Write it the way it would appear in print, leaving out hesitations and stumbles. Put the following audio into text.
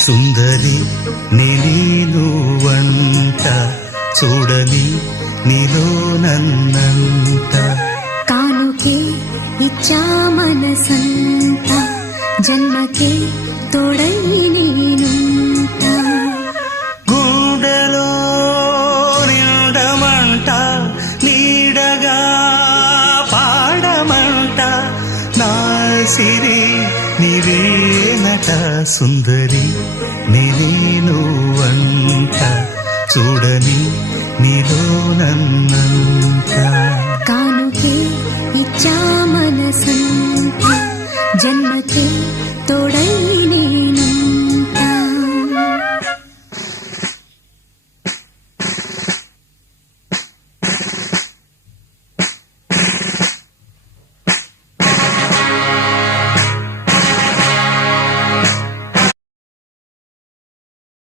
సుందరి నేను వంట చూడని నీలో నన్నంట కానుకే ఇచ్చా మనసంత జన్మకే తోడై నేనుంట గుండెలో నిండమంట నీడగా పాడమంట నా సిరి నీవేనట సుందరి నేను వంట చూడని నీలో నన్నంత కానుకే ఇచ్చా మనసంత జన్మకే తోడై